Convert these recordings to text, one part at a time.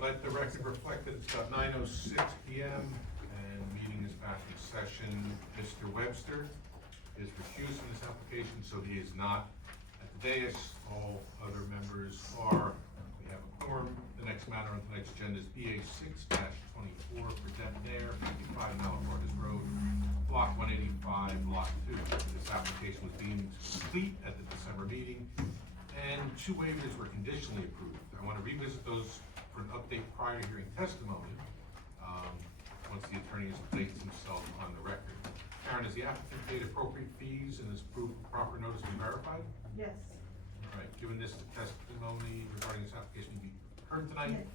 right, let the record reflect that it's about 9:06 PM and the meeting is back in session. Mr. Webster is recused from this application, so he is not at the dais. All other members are. We have a quorum. The next matter on tonight's agenda is BA 6-24 for Debonair, 55 Malapardis Road, Block 185, Lot 2. This application was deemed complete at the December meeting, and 2 waivers were conditionally approved. I want to revisit those for an update prior to hearing testimony, once the attorney has placed himself on the record. Karen, has the applicant paid appropriate fees and has proved proper notice been verified? Yes. All right, given this, the testimony regarding this application will be heard tonight. Yes.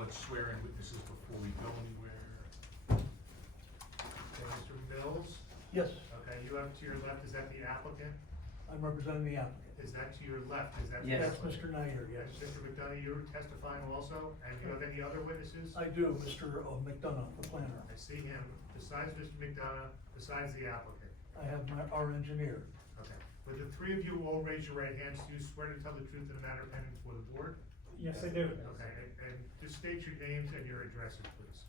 Let's swear in witnesses before we go anywhere. Okay, Mr. Mills? Yes, Okay, you have to your left, is that the applicant? I'm representing the applicant. Is that to your left, is that? the Yes. That's applicant? Mr. Nair, yes. Mr. McDonough, you're testifying also, and you have any other witnesses? I do, Mr. McDonough, the planner. I see him, besides Mr. McDonough, besides the applicant. I have our engineer. Okay, would the 3 of you all raise your right hands? Do you swear to tell the truth in the matter pending before the board? Yes, I do. Okay, and just state your names and your addresses, please.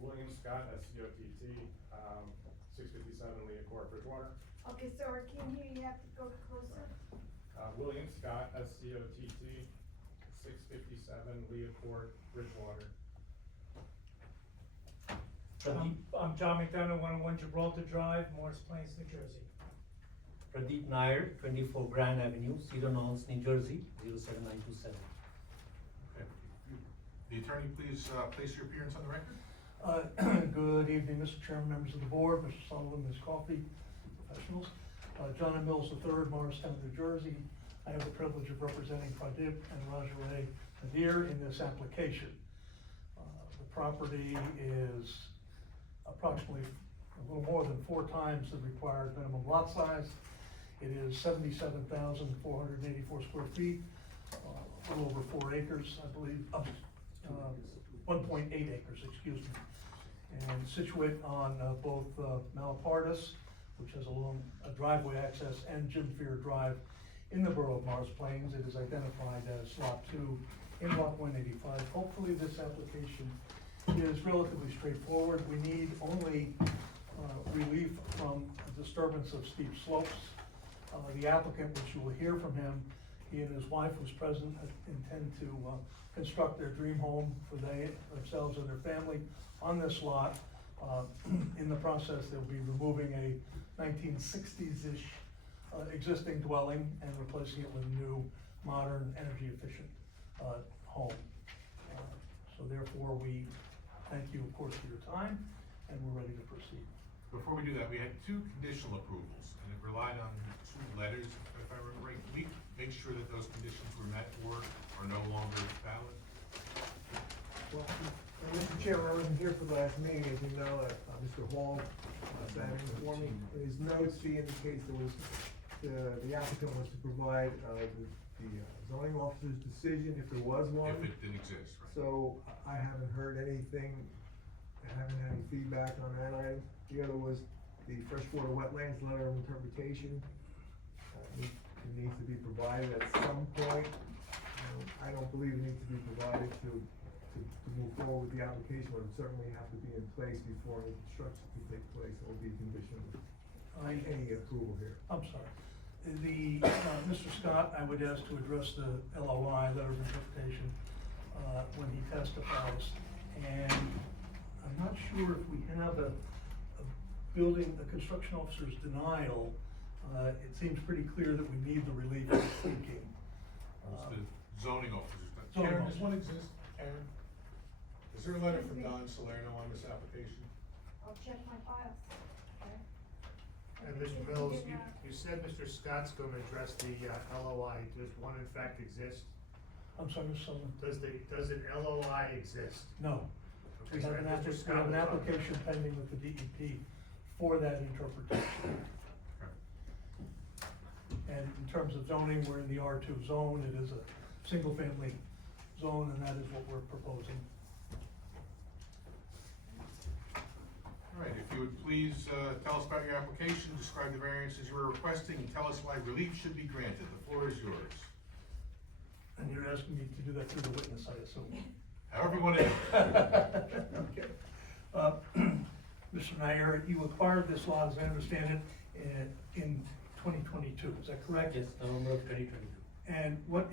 William Scott, SCOTT, 657 Leah Court, Bridgewater. Okay, sir, I can't hear you, have to go closer. William Scott, SCOTT, 657 Leah Court, Bridgewater. I'm John McDonough, 101 Gibraltar Drive, Morris Plains, New Jersey. Pradeep Nair, 24 Grand Avenue, Cedar Knolls, New Jersey, 07927. Okay. The attorney, please place your appearance on the record. Good evening, Mr. Chairman, members of the board, Mr. Sullivan, Ms. Coffey, professionals. John M. Mills III, Morristown, New Jersey. I have the privilege of representing Pradeep and Rajaray Nadir in this application. The property is approximately a little more than 4 times the required minimum lot size. It is 77,484 square feet, a little over 4 acres, I believe, 1.8 acres, excuse me. And situate on both Malapardis, which has a driveway access, and Jim Fear Drive in the borough of Morris Plains. It is identified as Lot 2 in Block 185. Hopefully this application is relatively straightforward. We need only relief from a disturbance of steep slopes. The applicant, which you will hear from him, he and his wife who's present intend to construct their dream home for themselves and their family on this lot. In the process, they'll be removing a 1960s-ish existing dwelling and replacing it with a new, modern, energy-efficient home. So therefore, we thank you, of course, for your time, and we're ready to proceed. Before we do that, we had 2 conditional approvals, and it relied on 2 letters, if I remember right. Can we make sure that those conditions were met or are no longer valid? Well, Mr. Chairman, I wasn't here for the last meeting, as you know, Mr. Hall sat in for me. In his notes, he indicates the applicant was to provide the zoning officer's decision if there was one. If it didn't exist, right? So I haven't heard anything, I haven't had any feedback on that item. The other was the freshwater wetlands letter of interpretation. It needs to be provided at some point. I don't believe it needs to be provided to move forward with the application, but it certainly have to be in place before any construction can take place. It will be a condition of any approval here. I'm sorry. Mr. Scott, I would ask to address the LOI, letter of interpretation, when he testifies. And I'm not sure if we have a construction officer's denial. It seems pretty clear that we need the relief we're seeking. It's the zoning officers. Zoning Karen, does officer. one exist, Karen? Is there a letter from Don Salerno on this application? I'll check my files. Okay. And Mr. Mills, you said Mr. Scott's gonna address the LOI. Does one in fact exist? I'm sorry, Mr. Sullivan. Does an LOI exist? No. We Okay, so have Mr. we Scott have an was on- application pending with the DEP for that interpretation. Okay. And in terms of zoning, we're in the R2 zone. It is a single-family zone, and that is what we're proposing. All right, if you would please tell us about your application, describe the variances you were requesting, and tell us why relief should be granted. The floor is yours. And you're asking me to do that through the witness, I assume? However you want to do it. Okay. Mr. Nair, you acquired this lot, as I understand it, in 2022, is that correct? Yes, November of 2022. And what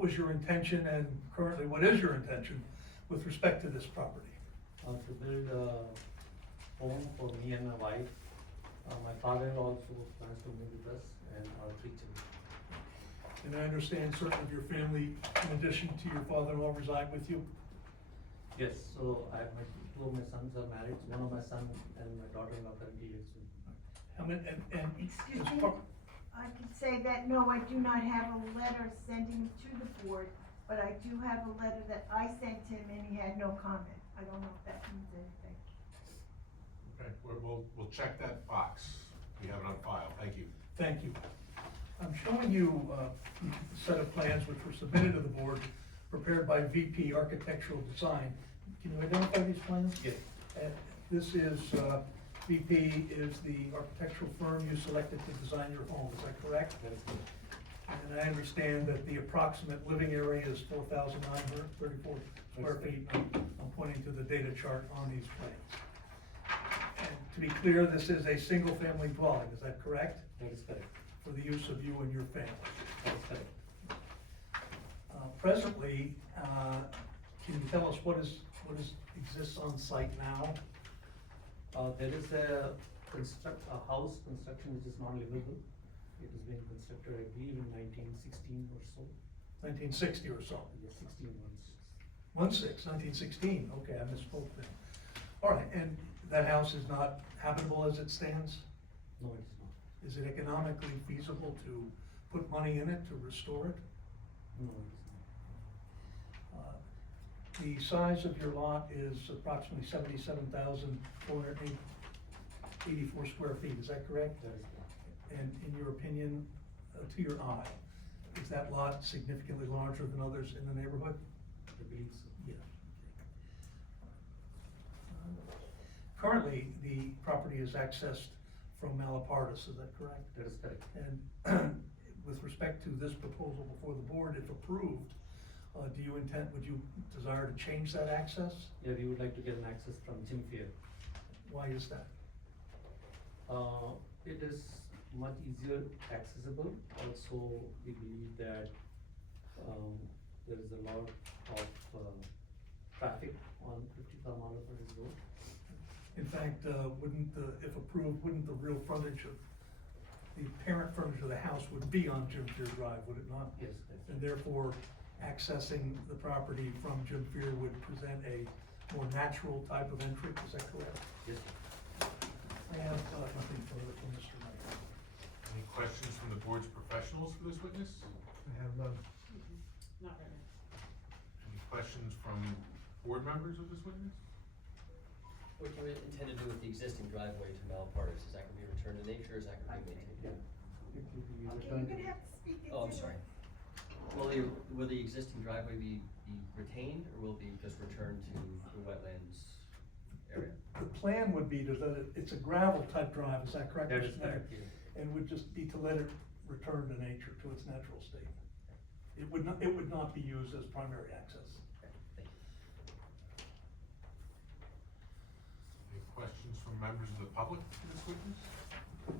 was your intention, and currently what is your intention with respect to this property? To build a home for me and my wife. My father also plans to move with us and our 3 children. And I understand certain of your family, in addition to your father-in-law, reside with you? Yes, so two of my sons are married. One of my son and my daughter-in-law currently lives with me. How many, and Excuse as me, part, I can say that, no, I do not have a letter sending to the board, but I do have a letter that I sent him and he had no comment. I don't know if that means anything. Okay, we'll check that box. We have it on file. Thank you. thank you. I'm showing you a set of plans which were submitted to the board, prepared by VP Architectural Design. Can you identify these plans? Yes. This is, VP is the architectural firm you selected to design your home, is that correct? That is correct. And I understand that the approximate living area is 4,934 square feet. I'm pointing to the data chart on these plans. And to be clear, this is a single-family dwelling, is that correct? That is correct. For the use of you and your family. That is correct. Presently, can you tell us what exists on site now? There is a house construction which is non-livable. It has been constructed, I believe, in 1916 or so. 1960 or so? Yes, 16 months. 1916, okay, I misspoke then. All right, and that house is not habitable as it stands? No, it is not. Is it economically feasible to put money in it to restore it? No, it is not. The size of your lot is approximately 77,484 square feet, is that correct? That is correct. And in your opinion, to your eye, is that lot significantly larger than others in the neighborhood? I believe so. Yeah. Currently, the property is accessed from Malapardis, is that correct? That is correct. And with respect to this proposal before the board, if approved, would you desire to change that access? Yeah, we would like to get an access from Jim Fair. Why is that? It is much easier accessible. Also, we believe that there is a lot of traffic on 55 Malapardis Road. In fact, if approved, wouldn't the real frontage of, the parent frontage of the house would be on Jim Fear Drive, would it not? Yes, that's And therefore, accessing the property from Jim Fear would present a more natural type of entry, is that correct? yes. I have nothing further from Mr. Knight. Any questions from the board's professionals for this witness? I have none. Not really. Any questions from board members of this witness? What do you intend to do with the existing driveway to Malapardis? Is that gonna be returned to nature, or is that gonna be maintained? It will be Okay, returned you're to- gonna have to speak into Oh, I'm it. sorry. Will the existing driveway be retained, or will it be just returned to the wetlands area? The plan would be to let it, it's a gravel type drive, is that correct? That Mr. is Knight? correct, yes. And would just be to let it return to nature, to its natural state. It would not be used as primary access. Okay, thank you. Any questions from members of the public for this witness? I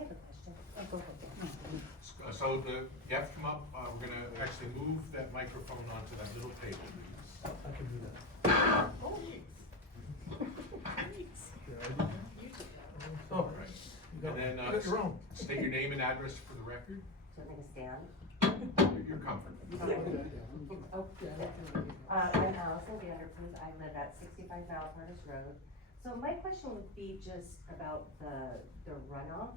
have a question. Oh, go ahead. So you have to come up, we're gonna actually move that microphone onto that little table, please. I can do that. Oh, Oh, Right. you got, And then, you got your own. state your name and address for the record, Do you want me to stand? your comfort. Oh, I'm Allison Vanderpool. I live at 65 Malapardis Road. So my question would be just about the runoff,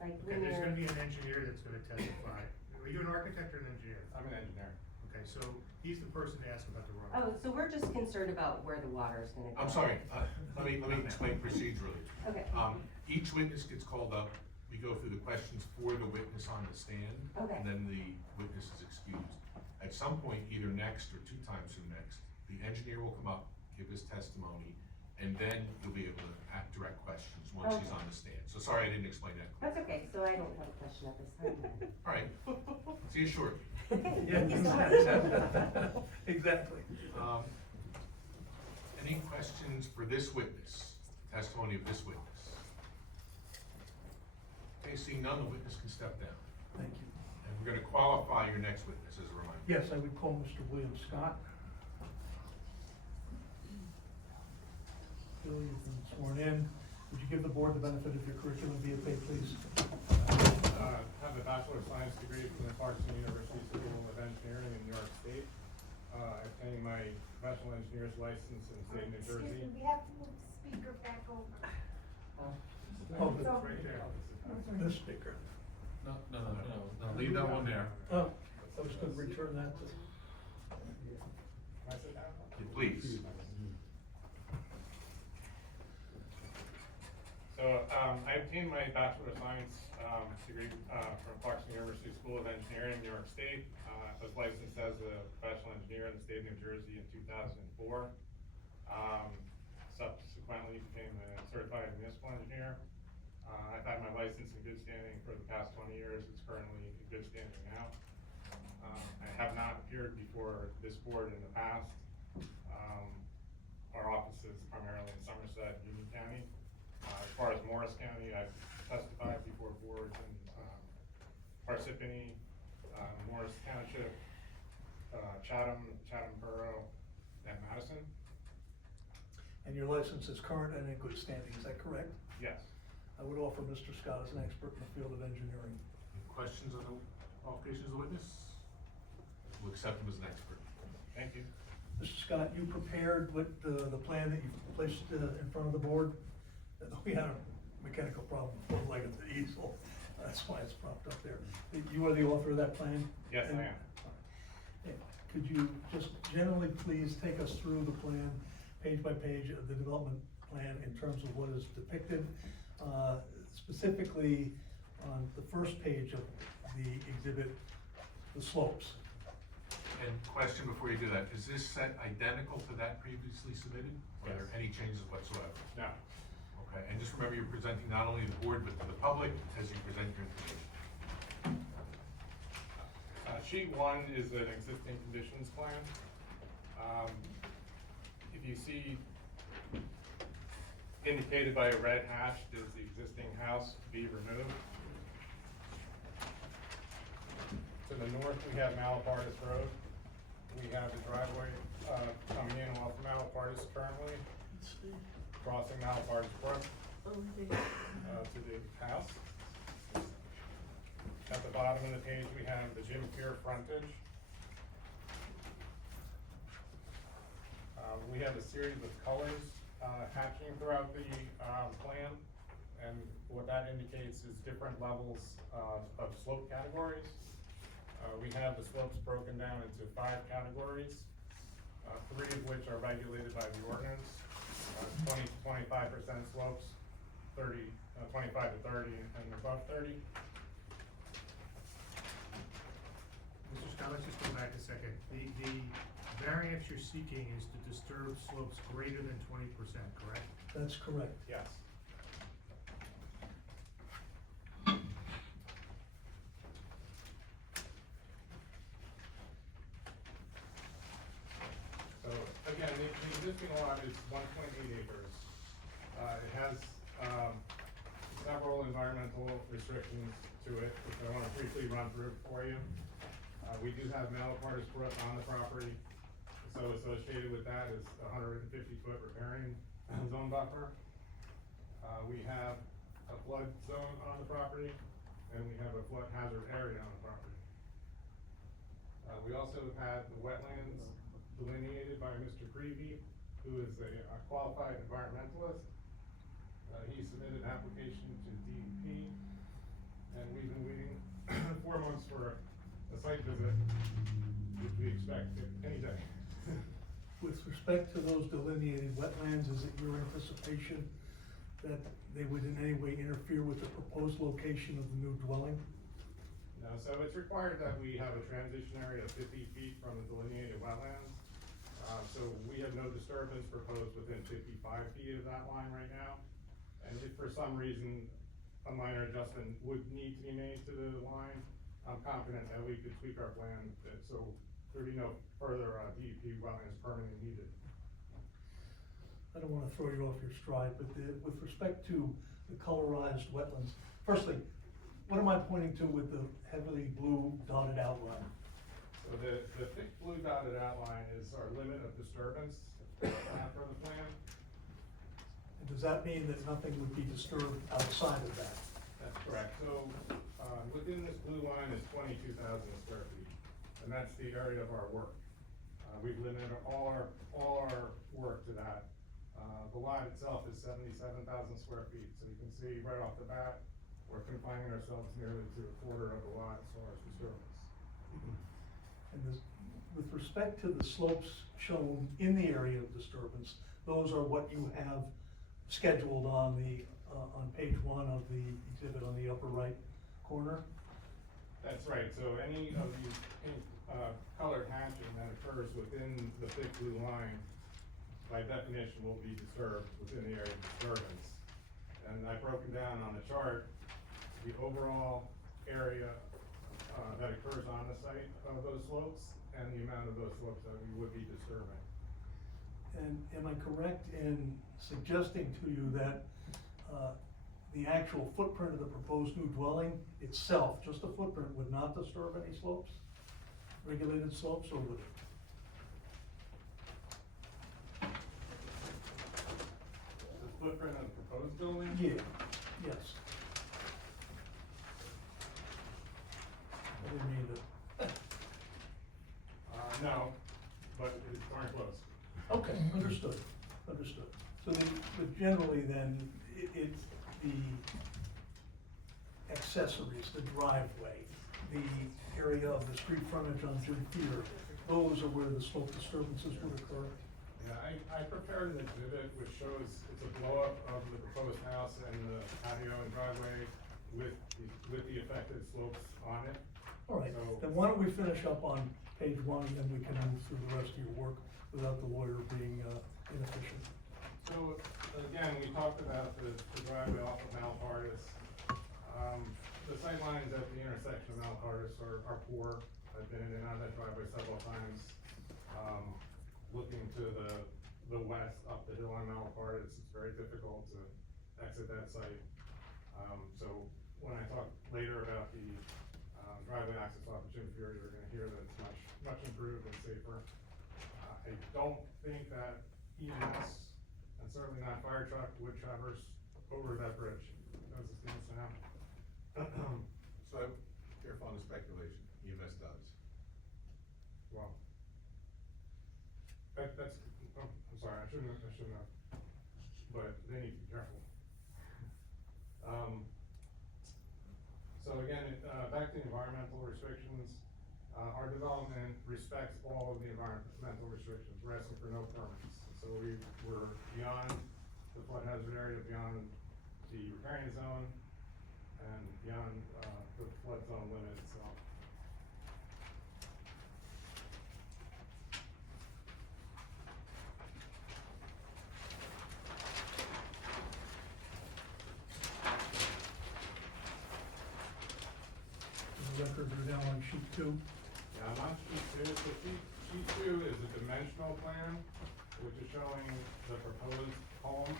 like Okay, when there's you're. gonna be an engineer that's gonna testify. Are you an architect or an engineer? I'm an engineer. Okay, so he's the person to ask about the runoff. Oh, so we're just concerned about where the water is gonna go. I'm sorry, let me explain procedurally. Okay, Each witness gets called up, we go through the questions for the witness on the stand. Okay. And then the witness is excused. At some point, either next or 2 times soon next, the engineer will come up, give his testimony, and then you'll be able to ask direct questions once she's on the stand. So sorry I didn't explain that. That's okay, so I don't have a question at this time then. All right, see you shortly. Yeah, Thank you so much. exactly. Any questions for this witness, testimony of this witness? Okay, seeing none, the witness can step down. Thank you. And we're gonna qualify your next witness as a reminder. Yes, I would call Mr. William Scott. Bill, you've been sworn in. Would you give the board the benefit of your curriculum via tape, please? Have a Bachelor of Science degree from the Clarkson University School of Engineering in New York State. I obtained my professional engineer's license in the state of New Jersey. Excuse me, we have to move the speaker back over. Oh, So- Right there. this speaker. No, leave that one there. Oh, I was gonna return that to. Can I sit down? Yeah, please. So, I obtained my Bachelor of Science, degree, from Clarkson University School of Engineering in New York State. I was licensed as a professional engineer in the state of New Jersey in 2004. Subsequently became a certified municipal engineer. I've had my license in good standing for the past 20 years. It's currently in good standing now. I have not appeared before this board in the past. Our office is primarily in Somerset, Union County. As far as Morris County, I've testified before boards in Parsippany, Morris Township, Chatham Borough, and Madison. And your license is current and in good standing, is that correct? Yes. I would offer Mr. Scott as an expert in the field of engineering. Any questions on the qualifications of the witness? We'll accept him as an expert. Thank you. Mr. Scott, you prepared with the plan that you placed in front of the board? We had a mechanical problem with one leg of the easel, that's why it's propped up there. You are the author of that plan? Yes, I am. And could you just generally please take us through the plan, page by page of the development plan in terms of what is depicted? Specifically on the first page of the exhibit, the slopes. And question before you do that, is this set identical to that previously submitted? Are there Yes. any changes whatsoever? No. Okay, and just remember, you're presenting not only the board, but to the public as you present your information. Sheet 1 is an existing conditions plan. If you see indicated by a red hash is the existing house to be removed. To the north, we have Malapardis Road. We have the driveway coming in off Malapardis currently, crossing Malapardis Brook to the house. At the bottom of the page, we have the Jim Pier frontage. We have a series of colors hatching throughout the plan, and what that indicates is different levels of slope categories. We have the slopes broken down into 5 categories, 3 of which are regulated by the ordinance. 20 to 25% slopes, 25 to 30, and above 30. Mr. Scott, let's just go back a second. The variance you're seeking is to disturb slopes greater than 20%, correct? That's correct. Yes. So again, the existing lot is 1.8 acres. It has several environmental restrictions to it, which I want to briefly run through for you. We do have Malapardis Brook on the property, so associated with that is a 150-foot riparian zone buffer. We have a flood zone on the property, and we have a flood hazard area on the property. We also have had the wetlands delineated by Mr. Creevy, who is a qualified environmentalist. He submitted an application to DEP, and we've been waiting 4 months for a site visit, which we expect any day. With respect to those delineated wetlands, is it your anticipation that they would in any way interfere with the proposed location of the new dwelling? No, so it's required that we have a transition area of 50 feet from the delineated wetlands. So we have no disturbance proposed within 55 feet of that line right now. And if for some reason a minor adjustment would need to be made to the line, I'm confident that we could tweak our plan, so there'd be no further DEP wetlands permitting needed. I don't wanna throw you off your stride, but with respect to the colorized wetlands, firstly, what am I pointing to with the heavily blue dotted outline? So the thick blue dotted outline is our limit of disturbance for the plan. And does that mean that nothing would be disturbed outside of that? That's correct. So, within this blue line is 22,000 square feet, and that's the area of our work. We've limited all our work to that. The lot itself is 77,000 square feet, so you can see right off the bat, we're confining ourselves nearly to a quarter of the lot as far as disturbance. And this, with respect to the slopes shown in the area of disturbance, those are what you have scheduled on the, on page 1 of the exhibit on the upper right corner? That's right, so any of these colored hatching that occurs within the thick blue line, by definition, will be disturbed within the area of disturbance. And I've broken down on the chart the overall area that occurs on the site of those slopes and the amount of those slopes that we would be disturbing. And am I correct in suggesting to you that the actual footprint of the proposed new dwelling itself, just the footprint, would not disturb any slopes? Regulated slopes, or would it? The footprint of the proposed building? Yeah, yes. I didn't mean to. No, but it's darn close. Okay, understood, understood. So but generally then, it's the accessories, the driveway, the area of the street frontage on Jim Feeder, those are where the slope disturbances would occur? Yeah, I prepared an exhibit which shows it's a blow up of the proposed house and the patio and driveway with the affected slopes on it. All right, So- then why don't we finish up on page 1, and then we can move through the rest of your work without the lawyer being inefficient. So, again, we talked about the driveway off of Malapardis. The sight lines at the intersection of Malapardis are poor. I've been in and out of that driveway several times. Looking to the west, up the hill on Malapardis, it's very difficult to exit that site. So, when I talk later about the driveway access off of Jim Fury, you're gonna hear that it's much improved and safer. I don't think that EMS, and certainly not fire truck, would traverse over that bridge as it stands now. So, careful on the speculation, EMS does. Well, that's, oh, I'm sorry, I shouldn't have, but they need to be careful. So again, back to the environmental restrictions, our development respects all of the environmental restrictions. We're asking for no permits. So we're beyond the flood hazard area, beyond the riparian zone, and beyond the flood zone limit itself. The record are now on sheet 2. Yeah, I'm on sheet 2, so sheet 2 is a dimensional plan, which is showing the proposed home,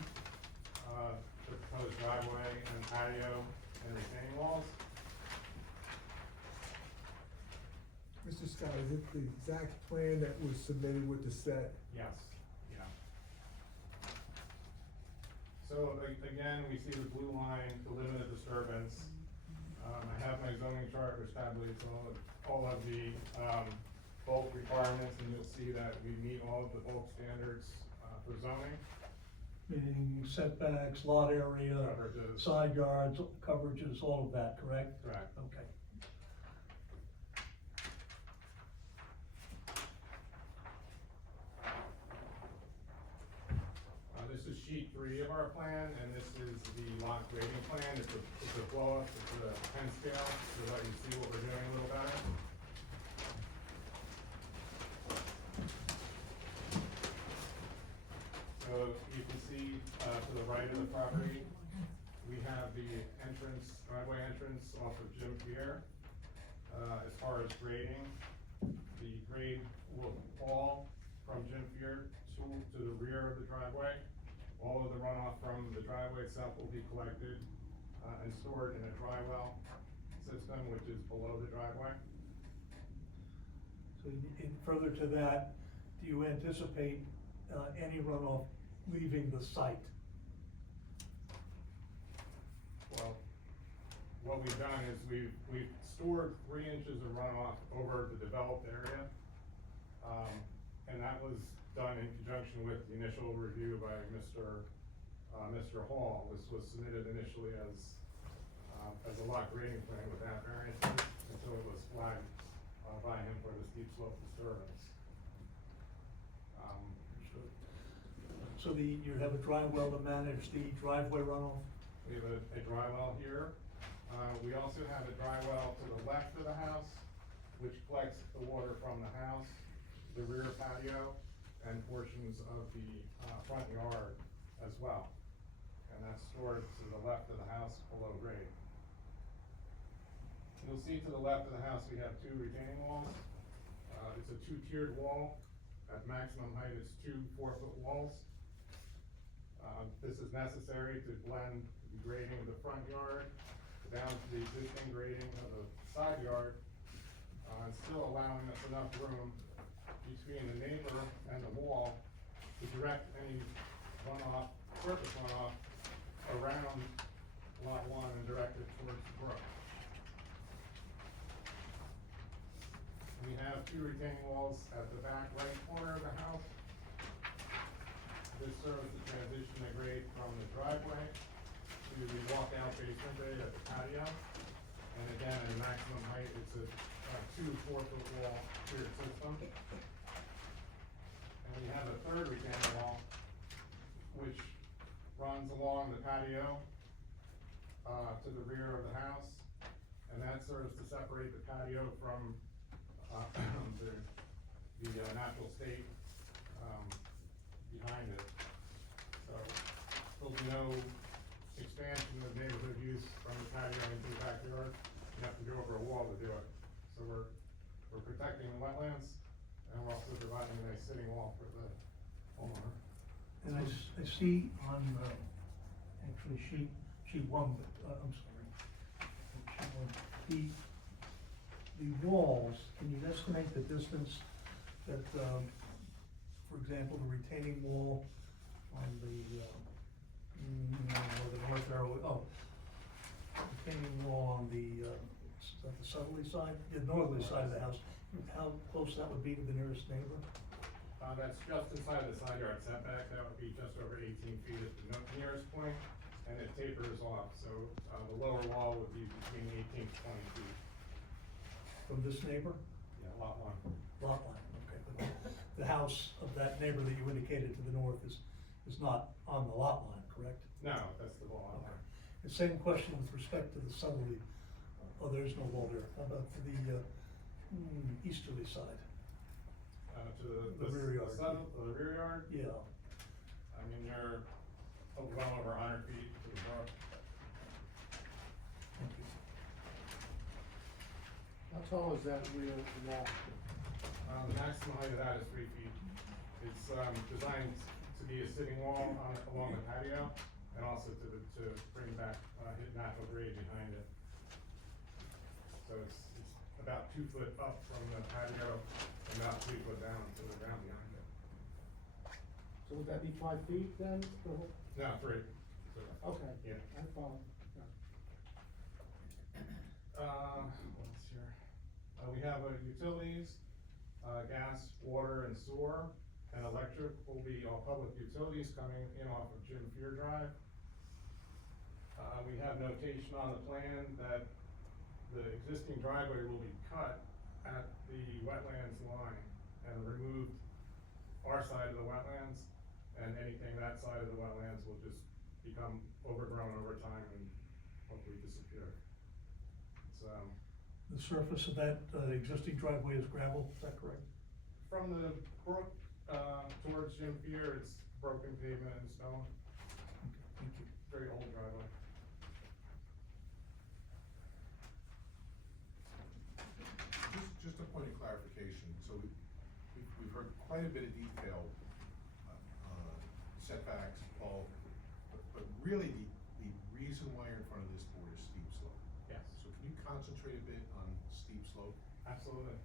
the proposed driveway and patio and retaining walls. Mr. Scott, is it the exact plan that was submitted with the set? Yes, yeah. So again, we see the blue line, the limit of disturbance. I have my zoning chart which tabulates all of the bulk requirements, and you'll see that we meet all of the bulk standards for zoning. Meaning setbacks, lot area, Coverages. side yards, coverages, all of that, correct? Correct. Okay. This is sheet 3 of our plan, and this is the lot grading plan. It's a blow up, it's a 10 scale, to let you see what we're doing a little better. to the right of the property, we have the entrance, driveway entrance off of Jim Pierre. As far as grading, the grade will fall from Jim Pierre to the rear of the driveway. All of the runoff from the driveway itself will be collected, and stored in a dry well system, which is below the driveway. So in further to that, do you anticipate, any runoff leaving the site? Well, what we've done is we've stored 3 inches of runoff over the developed area. And that was done in conjunction with the initial review by Mr. Hall. This was submitted initially as a lot grading plan without variances until it was flagged by him for the steep slope disturbance. So you have a dry well to manage the driveway runoff? We have a dry well here. We also have a dry well to the left of the house, which collects the water from the house, the rear patio, and portions of the front yard as well. And that's stored to the left of the house below grade. You'll see to the left of the house, we have 2 retaining walls. It's a 2-tiered wall. At maximum height, it's 2 4-foot walls. This is necessary to blend the grading of the front yard down to the existing grading of the side yard, and still allowing us enough room between the neighbor and the wall to direct any runoff, surface runoff around lot 1 and direct it towards the brook. We have 2 retaining walls at the back right corner of the house. This serves to transition the grade from the driveway to the walkout basement grade at the patio. And again, at maximum height, it's a 2 4-foot wall tiered system. And we have a 3rd retaining wall, which runs along the patio to the rear of the house. And that serves to separate the patio from the natural state behind it. So there'll be no expansion of neighborhood use from the patio into the backyard. You have to go over a wall to do it. So we're protecting the wetlands, and we're also providing a nice sitting wall for the homeowner. And I see on, actually sheet 1, but, I'm sorry. Sheet 1. The walls, can you estimate the distance that, for example, the retaining wall on the north arrow, retaining wall on the southerly side, the northerly side of the house, how close that would be to the nearest neighbor? That's just inside the side yard setback. That would be just over 18 feet at the nearest point, and it tapers off. So the lower wall would be between 18 to 20 feet. From this neighbor? Yeah, lot 1. Lot line, okay, but the house of that neighbor that you indicated to the north is not on the lot line, correct? No, that's the wall out Okay. there. The same question with respect to the southerly, there's no wall there, how about to the, easterly side? To The rear yard. The rear yard? Yeah, I mean, you're well over 100 feet to the brook. thank you. How tall is that rear wall? The maximum height of that is 3 feet. It's designed to be a sitting wall along the patio, and also to bring back his natural grade behind it. So it's about 2 foot up from the patio, and about 3 foot down to the ground behind it. So would that be 5 feet then? The whole- No, 3. So, Okay. yeah. I follow. Yeah. What's here? We have utilities, gas, water, and sewer, and electric will be all public utilities coming in off of Jim Fear Drive. We have notation on the plan that the existing driveway will be cut at the wetlands line and removed our side of the wetlands, and anything that side of the wetlands will just become overgrown over time and hopefully disappear. It's, The surface of that, existing driveway is gravel, is that correct? from the brook, towards Jim Fear, it's broken pavement and stone. Thank you. very old driveway. Just a point of clarification, so we've heard quite a bit of detail, setbacks, all, but really the reason why you're in front of this board is steep slope. Yes, So can you concentrate a bit on steep slope? absolutely.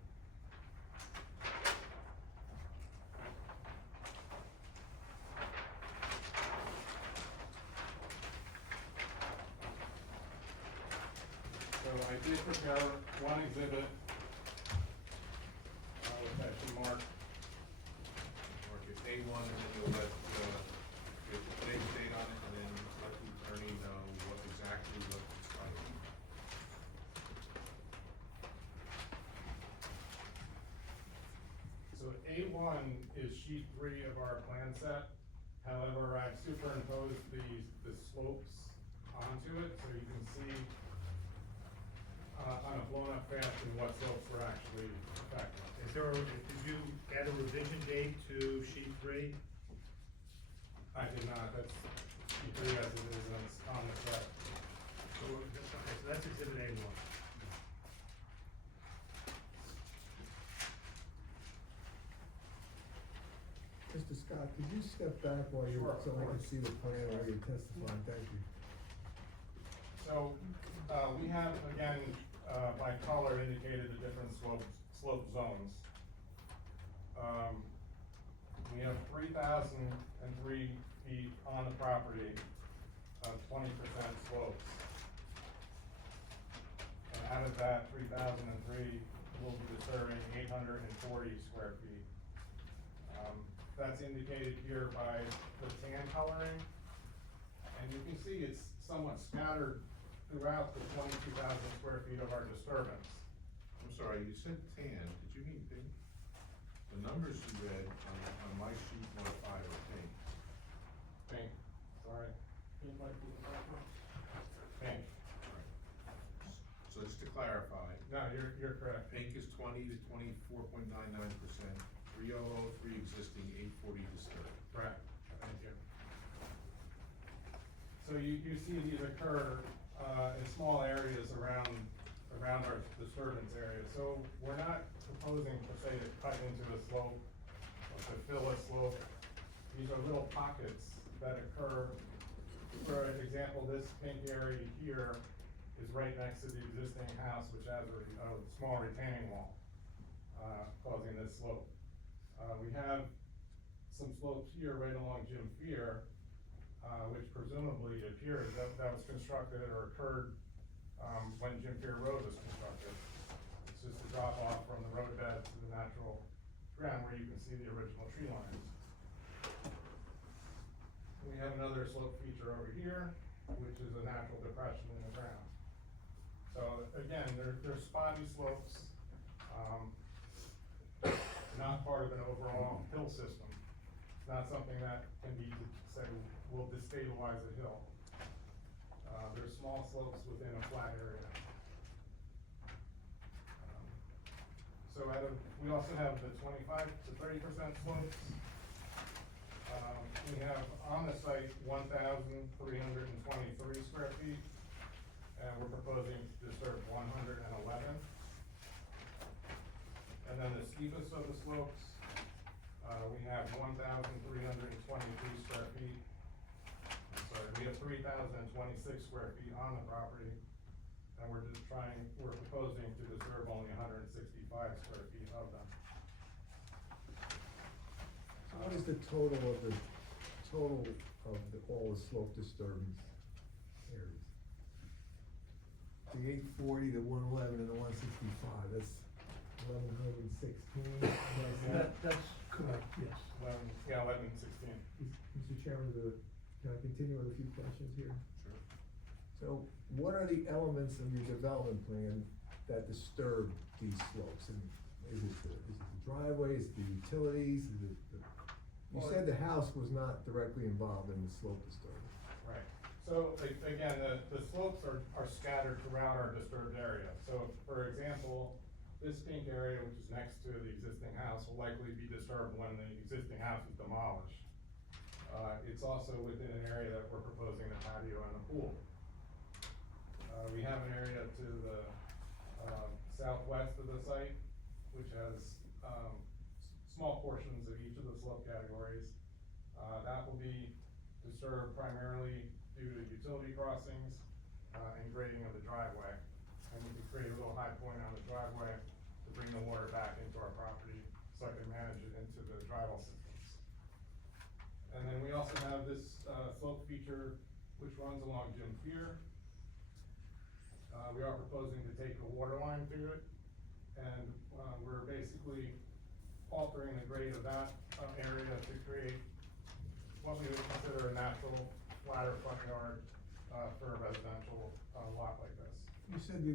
So I did prepare one exhibit, which I should mark. Mark it A1 and then you'll let, get today's date on it and then let the attorney know what exactly what it's like. So A1 is sheet 3 of our plan set. However, I've superimposed the slopes onto it, so you can see on a blown up fashion what slopes were actually affected. Did you add a revision date to sheet 3? I did not, that's sheet 3 as it is on the set. So, okay, so that's exhibit A1. Mr. Scott, could you step back while you're, Sure, so of I can course. see the plan while you're testifying, thank you. So, we have, again, by color indicated the different slope zones. We have 3,003 feet on the property of 20% slopes. And out of that 3,003, we'll be disturbing 840 square feet. That's indicated here by the tan coloring. And you can see it's somewhat scattered throughout the 22,000 square feet of our disturbance. I'm sorry, you said tan, did you mean pink? The numbers you read on my sheet 105 are pink. Pink, sorry. Pink. So just to clarify, No, you're correct. pink is 20 to 24.99%, 3003 existing, 840 disturbed. Correct, thank you. So you see these occur, in small areas around our disturbance area. So we're not proposing per se to cut into a slope, or to fill a slope. These are little pockets that occur. For example, this pink area here is right next to the existing house, which has a small retaining wall, causing this slope. We have some slopes here right along Jim Fear, which presumably appears that was constructed or occurred, when Jim Fear Road was constructed. It's just a drop off from the roadbed to the natural ground where you can see the original tree lines. We have another slope feature over here, which is a natural depression in the ground. So again, they're spotty slopes, not part of an overall hill system. It's not something that can be, say, will destabilize a hill. They're small slopes within a flat area. So we also have the 25 to 30% slopes. We have on the site 1,323 square feet, and we're proposing to disturb 111. And then the steepest of the slopes, we have 1,323 square feet. I'm sorry, we have 3,026 square feet on the property, and we're proposing to disturb only 165 square feet of them. So what is the total of all the slope disturbance areas? The 840, the 111, and the 165, that's 1,116. That's correct, yes. 11 and 16. Mr. Chairman, can I continue with a few questions here? Sure. So what are the elements of your development plan that disturb these slopes? And is it the driveway, is it the utilities, is it you said the house was not directly involved in the slope disturbance. Right. So again, the slopes are scattered throughout our disturbed area. So for example, this pink area, which is next to the existing house, will likely be disturbed when the existing house is demolished. It's also within an area that we're proposing a patio and a pool. We have an area to the, southwest of the site, which has, small portions of each of the slope categories. That will be disturbed primarily due to utility crossings, and grading of the driveway. And we can create a little high point on the driveway to bring the water back into our property, so I can manage it into the drywall systems. And then we also have this, slope feature which runs along Jim Pier. We are proposing to take a water line through it, and, we're basically altering the grade of that, area to create what we would consider a natural flatter front yard, for a residential, lot like this. You said the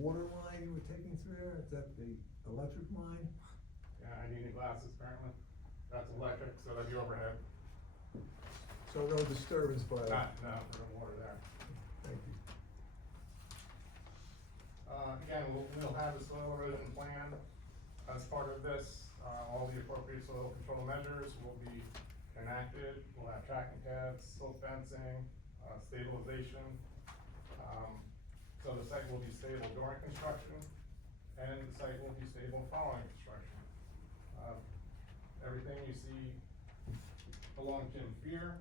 water line you were taking through there, is that the electric line? Yeah, I need new glasses apparently. That's electric, so that'd be overhead. So no disturbance by, Not for the water there. thank you. Again, we'll have a soil erosion plan as part of this. All the appropriate soil control measures will be enacted. We'll have tracking pads, slope fencing, stabilization. So the site will be stable during construction, and the site will be stable following construction. Everything you see along Jim Pier,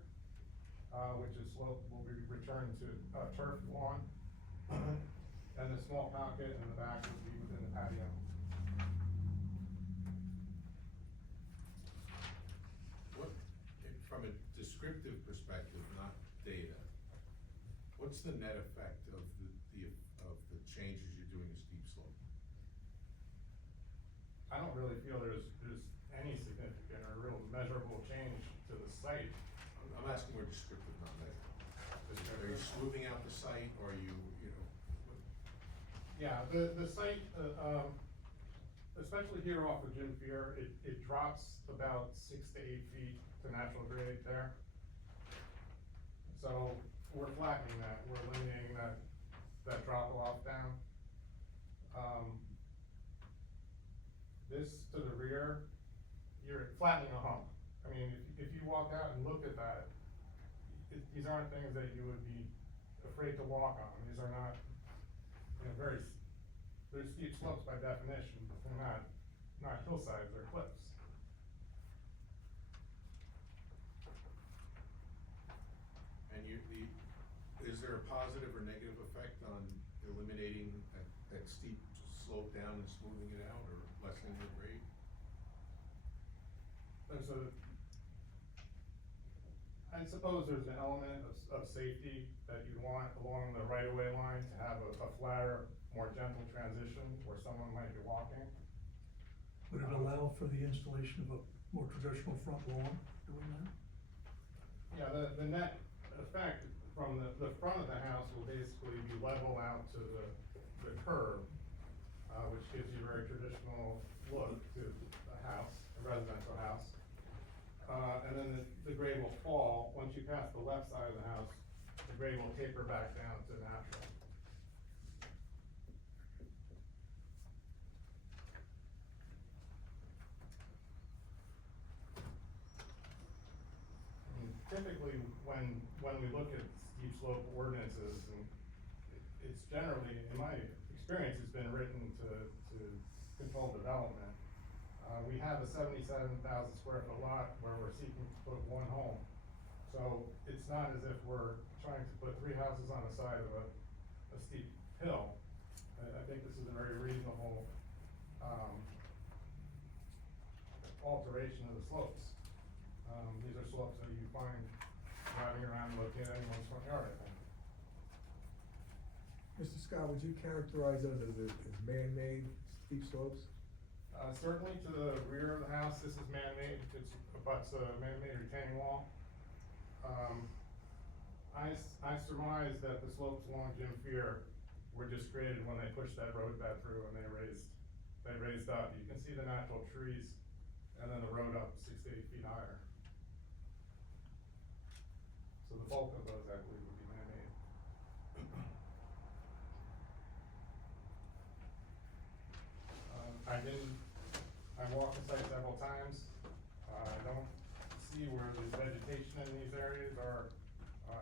which is sloped, will be returned to turf lawn. And the small pocket in the back will be within the patio. What, from a descriptive perspective, not data, what's the net effect of the changes you're doing to steep slope? I don't really feel there's any significant or real measurable change to the site. I'm asking more descriptive, not measurable. Are you smoothing out the site, or are you know? Yeah, the site, especially here off of Jim Pier, it drops about 6 to 8 feet to natural grade there. So we're flattening that, we're eliminating that drop off down. This to the rear, you're flattening a hump. I mean, if you walk out and look at that, these aren't things that you would be afraid to walk on. These are not, you know, they're steep slopes by definition, but they're not hillsides, they're cliffs. And is there a positive or negative effect on eliminating that steep slope down and smoothing it out, or lessening the grade? I suppose there's an element of safety that you want along the right-of-way line to have a flatter, more gentle transition where someone might be walking. Would it allow for the installation of a more traditional front lawn doing that? Yeah, the net effect from the front of the house will basically be level out to the curb, which gives you a very traditional look to a house, a residential house. And then the grade will fall, once you pass the left side of the house, the grade will taper back down to natural. I mean, typically, when we look at steep slope ordinances, and it's generally, in my experience, it's been written to control development. We have a 77,000 square foot lot where we're seeking to put one home. So it's not as if we're trying to put 3 houses on the side of a steep hill. I think this is a very reasonable, alteration of the slopes. These are slopes that you find driving around looking at anyone's front yard, I think. Mr. Scott, would you characterize those as man-made steep slopes? Certainly to the rear of the house, this is man-made, it abuts a man-made retaining wall. I surmise that the slopes along Jim Pier were just created when they pushed that road bed through and they raised up. You can see the natural trees and then the road up 6 to 8 feet higher. So the bulk of those, I believe, would be man-made. I walked the site several times. I don't see see where the vegetation in these areas are,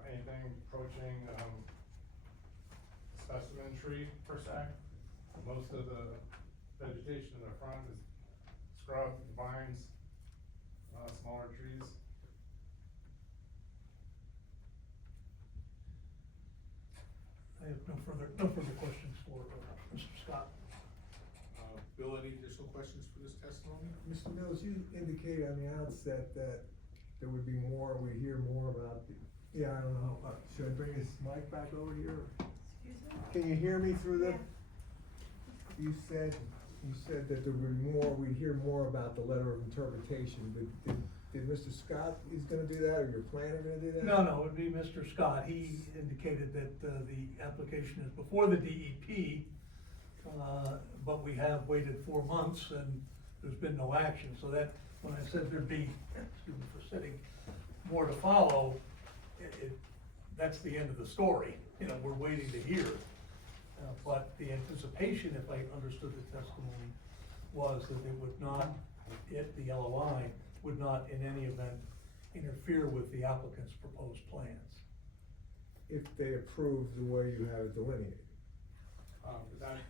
anything approaching, specimen tree per se. Most of the vegetation in the front is scrub, vines, smaller trees. I have no further questions for, Mr. Scott. Bill, any additional questions for this testimony? Mr. Mills, you indicated on the outset that there would be more, we'd hear more about the, yeah, I don't know, should I bring this mic back over here? Excuse me? Can you hear me through the? Yeah. You said that there would be more, we'd hear more about the letter of interpretation, did Mr. Scott, he's gonna do that, or your planner gonna do that? No, it'd be Mr. Scott. He indicated that, the application is before the DEP, but we have waited 4 months and there's been no action, so that, when I said there'd be, excuse me for sitting, more to follow, that's the end of the story. You know, we're waiting to hear. But the anticipation, if I understood the testimony, was that it would not, the LOI would not in any event interfere with the applicant's proposed plans. If they approve the way you have it delineated.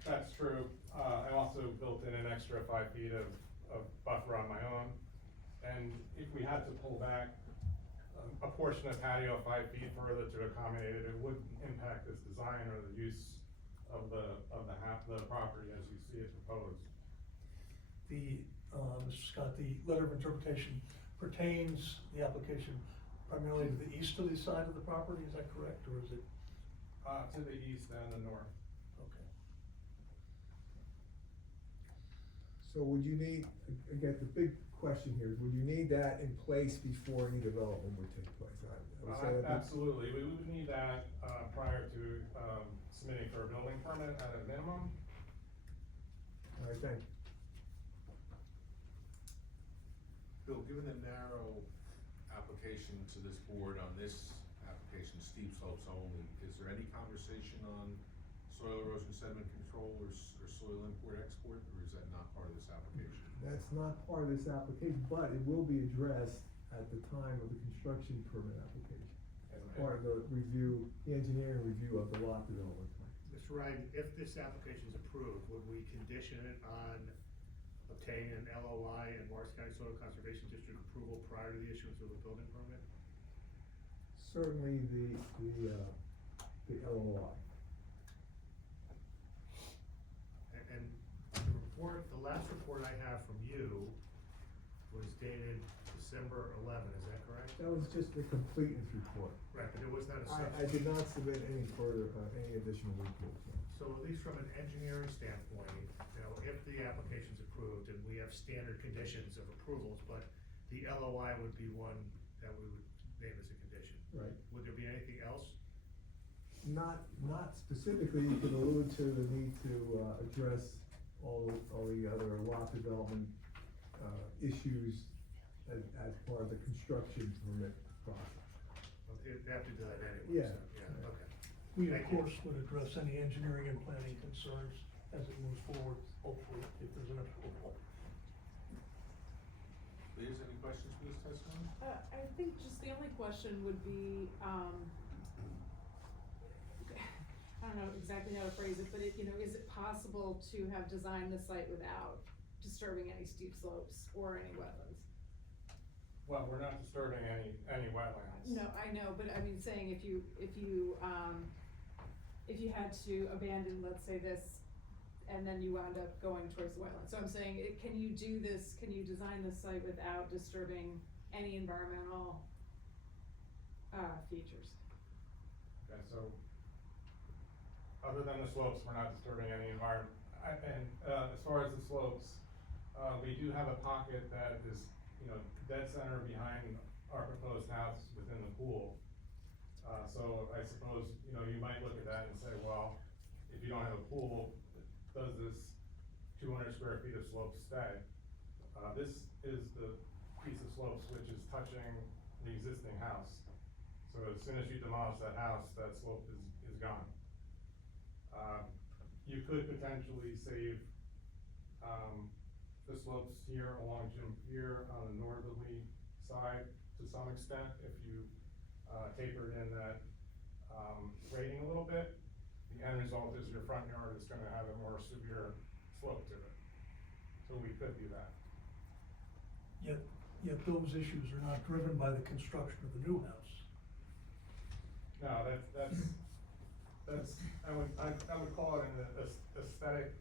That's true. I also built in an extra 5 feet of buffer on my own. And if we had to pull back a portion of patio 5 feet further to accommodate it, it wouldn't impact this design or the use of the property as you see it proposed. Mr. Scott, the letter of interpretation pertains, the application primarily to the easterly side of the property, is that correct, or is it? To the east and the north. Okay. So would you need, again, the big question here, would you need that in place before any development would take place? I would say that- Absolutely, we would need that, prior to, submitting for a building permit at a minimum. All right, thank you. Bill, given the narrow application to this board on this application, steep slopes only, is there any conversation on soil erosion sediment control or soil import export, or is that not part of this application? That's not part of this application, but it will be addressed at the time of the construction permit application. As part of the review, the engineering review of the lot development plan. Mr. Ryan, if this application is approved, would we condition it on obtaining an LOI and Morris County Soil Conservation District approval prior to the issuance of a building permit? Certainly the LOI. And the report, the last report I have from you was dated December 11, is that correct? That was just the completeness report. Right, but it was not a I did not submit any further, any additional reports. So at least from an engineering standpoint, you know, if the application's approved and we have standard conditions of approvals, but the LOI would be one that we would name as a condition. Right. Would there be anything else? Not specifically, you could allude to the need to, address all the other lot development, issues as part of the construction permit process. Well, they have to do that anyway, Yeah. so, yeah, okay. We, of Thank you. course, would address any engineering and planning concerns as it moves forward, hopefully, if there's an approval. Liz, any questions for this testimony? I think just the only question would be, I don't know exactly how to phrase it, but is it possible to have designed the site without disturbing any steep slopes or any wetlands? Well, we're not disturbing any wetlands. No, I know, but I mean, saying if you had to abandon, let's say this, and then you wound up going towards the wetland. So I'm saying, can you do this, can you design this site without disturbing any environmental, features? Okay, so, other than the slopes, we're not disturbing any environment. As far as the slopes, we do have a pocket that is, dead center behind our proposed house within the pool. So I suppose, you might look at that and say, well, if you don't have a pool, does this 200 square feet of slope stay? This is the piece of slopes which is touching the existing house. So as soon as you demolish that house, that slope is gone. You could potentially save, the slopes here along Jim Pier on the northerly side, to some extent if you, tapered in that, grading a little bit. The end result is your front yard is gonna have a more severe slope to it. So we could do that. Yet those issues are not driven by the construction of the new house. No, that's, I would call it an aesthetic,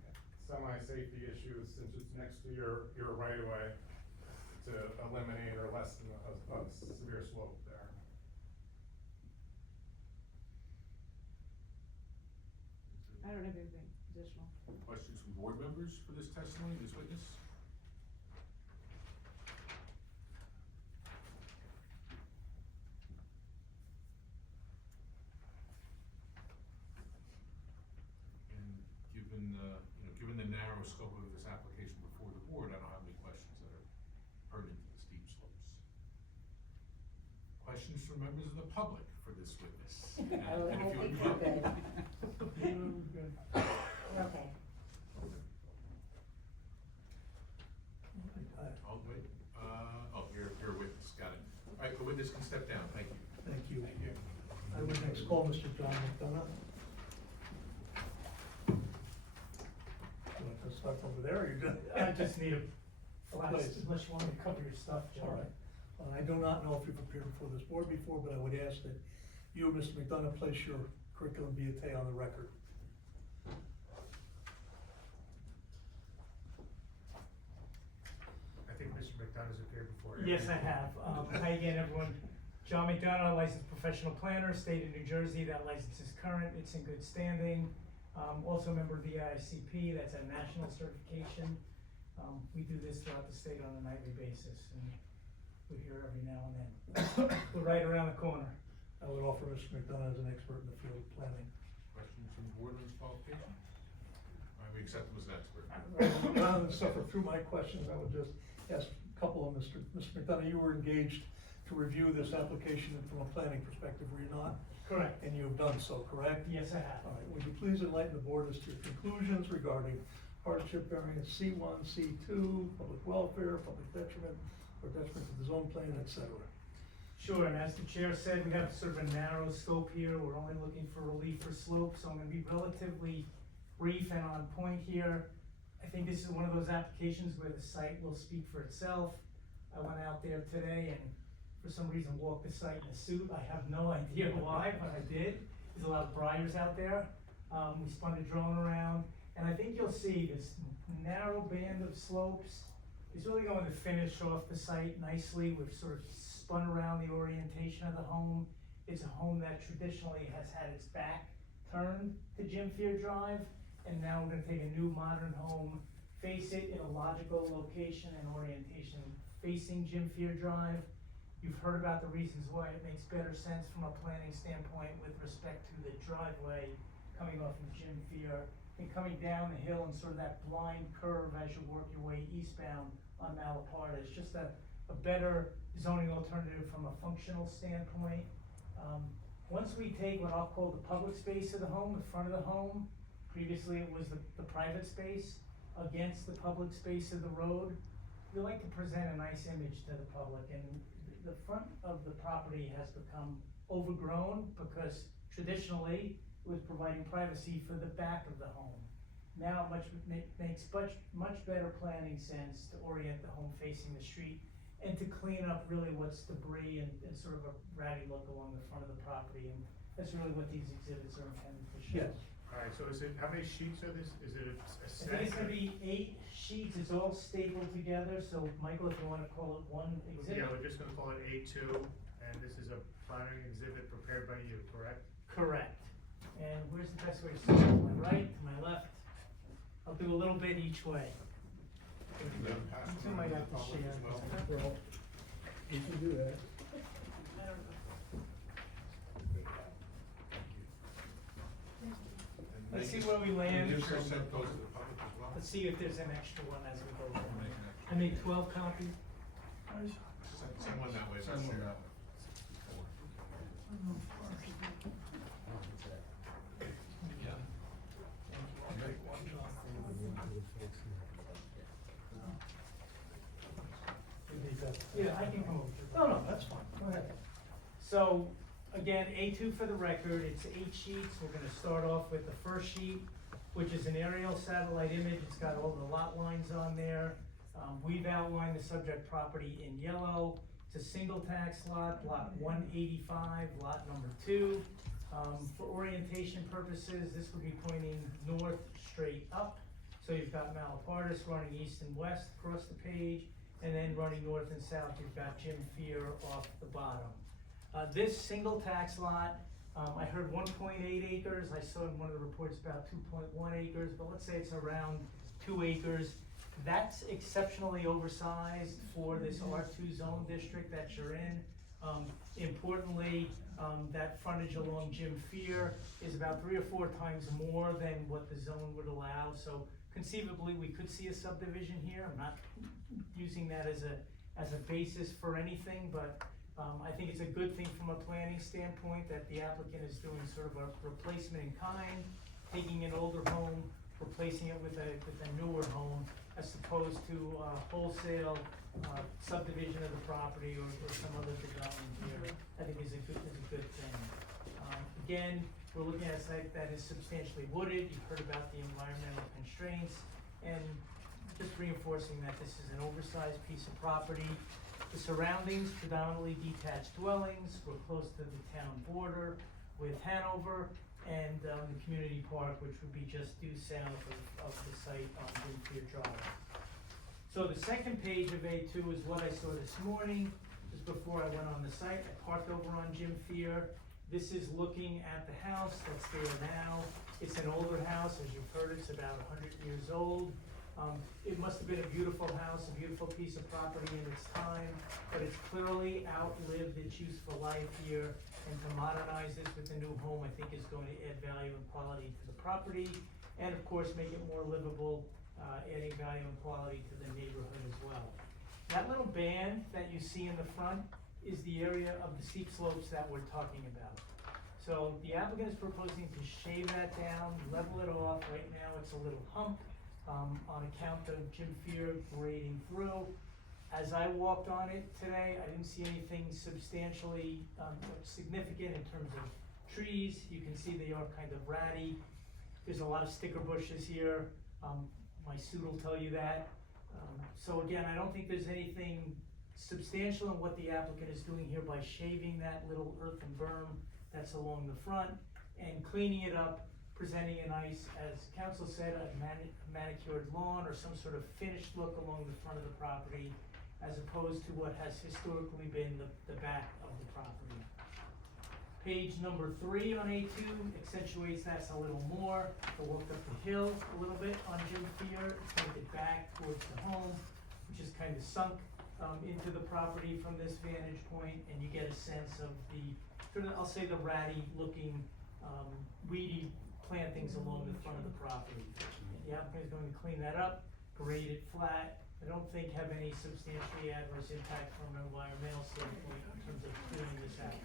semi-safety issue since it's next to your right of way to eliminate or lessen a severe slope there. I don't have anything additional. Questions from board members for this testimony, this witness? And given the narrow scope of this application before the board, I don't have any questions that are pertinent to the steep slopes. Questions from members of the public for this witness? And if you would come up- Okay. Oh, wait, you're a witness, got it. All right, the witness can step down, thank you. Thank you. Thank you. I would next call Mr. John McDonough. You want to start over there, or you're good? I just need a flash, Please. unless you want me to cover your stuff, Joe. All right. I do not know if you've appeared before this board before, but I would ask that you, Mr. McDonough, place your curriculum vitae on the record. I think Mr. McDonough's appeared before. Yes, I have. Hi again, everyone. John McDonough, licensed professional planner, state of New Jersey. That license is current, it's in good standing. Also a member of the ICP, that's a national certification. We do this throughout the state on a nightly basis, and we're here every now and then. We're right around the corner. I would offer Mr. McDonough as an expert in the field of planning. Questions from the board on this qualification? All right, we accept him as an expert. Rather than suffer through my questions, I would just ask a couple of Mr. McDonough, you were engaged to review this application from a planning perspective, were you not? Correct. And you have done so, correct? Yes, I have. All right, would you please enlighten the board as to your conclusions regarding hardship variance C1, C2, public welfare, public detriment, or detriment to the zone plan, et cetera? Sure, and as the chair said, we have sort of a narrow scope here. We're only looking for relief for slope, so I'm gonna be relatively brief and on point here. I think this is one of those applications where the site will speak for itself. I went out there today and for some reason walked the site in a suit. I have no idea why, but I did. There's a lot of briars out there. We spun a drone around, and I think you'll see this narrow band of slopes is really going to finish off the site nicely. We've sort of spun around the orientation of the home. It's a home that traditionally has had its back turned to Jim Fear Drive, and now we're gonna take a new modern home, face it in a logical location and orientation facing Jim Fear Drive. You've heard about the reasons why it makes better sense from a planning standpoint with respect to the driveway coming off of Jim Fear and coming down the hill and sort of that blind curve as you work your way eastbound on Malapardis. Just a better zoning alternative from a functional standpoint. Once we take what I'll call the public space of the home, the front of the home, previously it was the private space against the public space of the road, we like to present a nice image to the public, and the front of the property has become overgrown because traditionally it was providing privacy for the back of the home. Now it makes much better planning sense to orient the home facing the street and to clean up really what's debris and sort of a ratty look along the front of the property, and that's really what these exhibits are intended to show. Yes. Alright, so how many sheets are this, is it a I set? think it's gonna be 8 sheets, it's all stapled together, so Michael, if you wanna call it one exhibit. Yeah, we're just gonna call it A2, and this is a planning exhibit prepared by you, correct? Correct. And where's the best way to start? To my right, to my left? I'll do a little bit each way. And then pass You them might on to have the to public share. as well. Well, you can do that. And Let's see make where we land. Just send those to the public as well. Let's see if there's an extra one as we go We'll along. make an extra. I made 12 copies. Send one that way, that's Send one your. that way. Yeah, I can come over. No, that's fine. Go ahead. So, again, A2 for the record, it's 8 sheets. We're gonna start off with the first sheet, which is an aerial satellite image. It's got all the lot lines on there. We've outlined the subject property in yellow. It's a single tax lot, lot 185, lot number 2. For orientation purposes, this would be pointing north straight up. So you've got Malapardis running east and west across the page, and then running north and south, you've got Jim Fear off the bottom. This single tax lot, I heard 1.8 acres, I saw in one of the reports about 2.1 acres, but let's say it's around 2 acres. That's exceptionally oversized for this R2 zone district that you're in. Importantly, that frontage along Jim Fear is about 3 or 4 times more than what the zone would allow, so conceivably we could see a subdivision here. I'm not using that as a basis for anything, but I think it's a good thing from a planning standpoint that the applicant is doing sort of a replacement in kind, taking an older home, replacing it with a newer home, as opposed to wholesale subdivision of the property or some other development here. I think is a good thing. Again, we're looking at a site that is substantially wooded. You've heard about the environmental constraints, and just reinforcing that this is an oversized piece of property. The surroundings, predominantly detached dwellings. We're close to the town border with Hanover, and the community park, which would be just due south of the site on Jim Fear Drive. So the second page of A2 is what I saw this morning, just before I went on the site. I parked over on Jim Fear. This is looking at the house that's there now. It's an older house, as you've heard, it's about 100 years old. It must have been a beautiful house, a beautiful piece of property in its time, but it's clearly outlived its useful life here. And to modernize this with a new home, I think is going to add value and quality to the property, and of course, make it more livable, adding value and quality to the neighborhood as well. That little band that you see in the front is the area of the steep slopes that we're talking about. So the applicant is proposing to shave that down, level it off. Right now, it's a little hump on account of Jim Fear grading through. As I walked on it today, I didn't see anything substantially significant in terms of trees. You can see they are kind of ratty. There's a lot of sticker bushes here. My suit will tell you that. So again, I don't think there's anything substantial in what the applicant is doing here by shaving that little earthen berm that's along the front and cleaning it up, presenting a nice, as council said, a manicured lawn or some sort of finished look along the front of the property, as opposed to what has historically been the back of the property. Page number 3 on A2 accentuates that a little more. I walked up the hill a little bit on Jim Fear, pointed back towards the home, which is kind of sunk into the property from this vantage point, and you get a sense of the, sort of, I'll say the ratty looking, weedy plantings along the front of the property. The applicant is going to clean that up, grade it flat. I don't think have any substantially adverse impact from an environmental standpoint in terms of cleaning this out.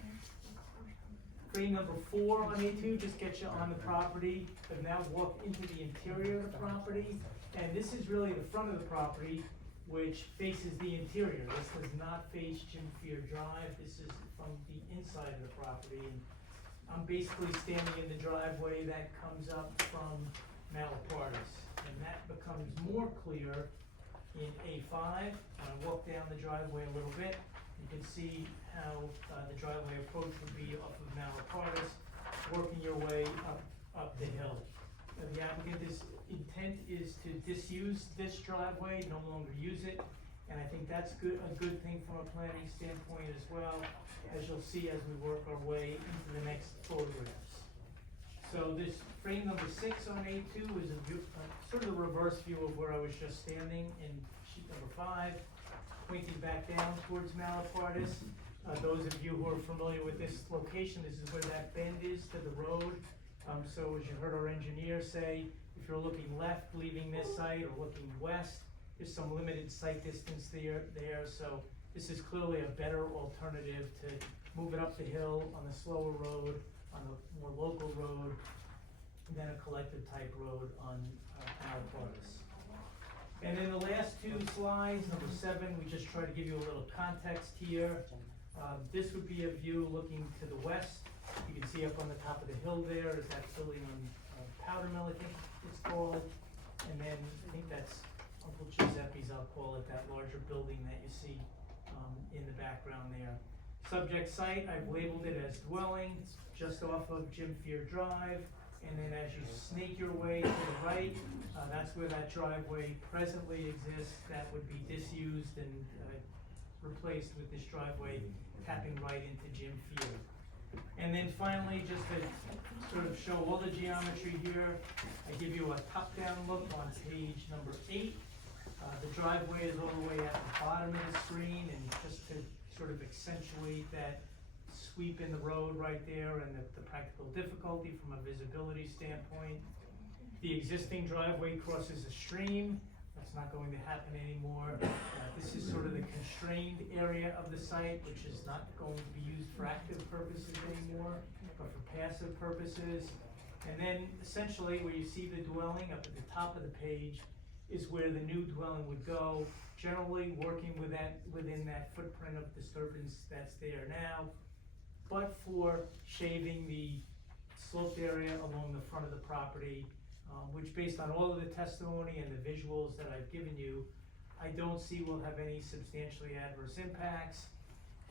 Frame number 4 on A2 just gets you on the property, but now walk into the interior of the property. And this is really the front of the property, which faces the interior. This does not face Jim Fear Drive. This is from the inside of the property. And I'm basically standing in the driveway that comes up from Malapardis. And that becomes more clear in A5. When I walk down the driveway a little bit, you can see how the driveway approach would be off of Malapardis, working your way up the hill. The applicant's intent is to disuse this driveway, no longer use it, and I think that's a good thing from a planning standpoint as well, as you'll see as we work our way into the next photographs. So this frame number 6 on A2 is a view, sort of the reverse view of where I was just standing in sheet number 5, pointing back down towards Malapardis. Those of you who are familiar with this location, this is where that bend is to the road. So as you heard our engineer say, if you're looking left, leaving this site, or looking west, there's some limited sight distance there. So this is clearly a better alternative to move it up the hill on the slower road, on a more local road, than a collective type road on Malapardis. And then the last 2 slides, number 7, we just try to give you a little context here. This would be a view looking to the west. You can see up on the top of the hill there is that building on Powder Mill, I think it's called. And then I think that's Uncle Giuseppe's, I'll call it, that larger building that you see in the background there. Subject site, I've labeled it as dwelling, just off of Jim Fear Drive. And then as you snake your way to the right, that's where that driveway presently exists. That would be disused and replaced with this driveway tapping right into Jim Field. And then finally, just to sort of show all the geometry here, I give you a top-down look on page number 8. The driveway is all the way at the bottom of the screen, and just to sort of accentuate that sweep in the road right there and the practical difficulty from a visibility standpoint. The existing driveway crosses a stream. That's not going to happen anymore. This is sort of the constrained area of the site, which is not going to be used for active purposes anymore, but for passive purposes. And then essentially where you see the dwelling up at the top of the page is where the new dwelling would go, generally working within that footprint of disturbance that's there now, but for shaving the sloped area along the front of the property, which based on all of the testimony and the visuals that I've given you, I don't see will have any substantially adverse impacts.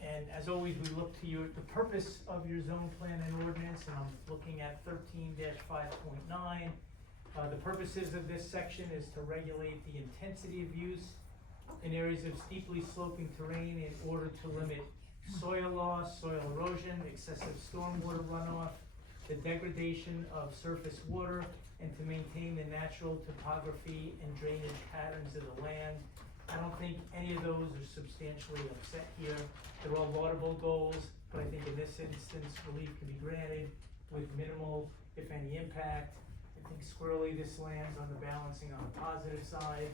And as always, we look to the purpose of your zone plan and ordinance, and I'm looking at 13-5.9. The purposes of this section is to regulate the intensity of use in areas of steeply sloping terrain in order to limit soil loss, soil erosion, excessive stormwater runoff, the degradation of surface water, and to maintain the natural topography and drainage patterns of the land. I don't think any of those are substantially upset here. They're all laudable goals, but I think in this instance, relief can be granted with minimal, if any, impact. I think squarely this lands on the balancing on the positive side,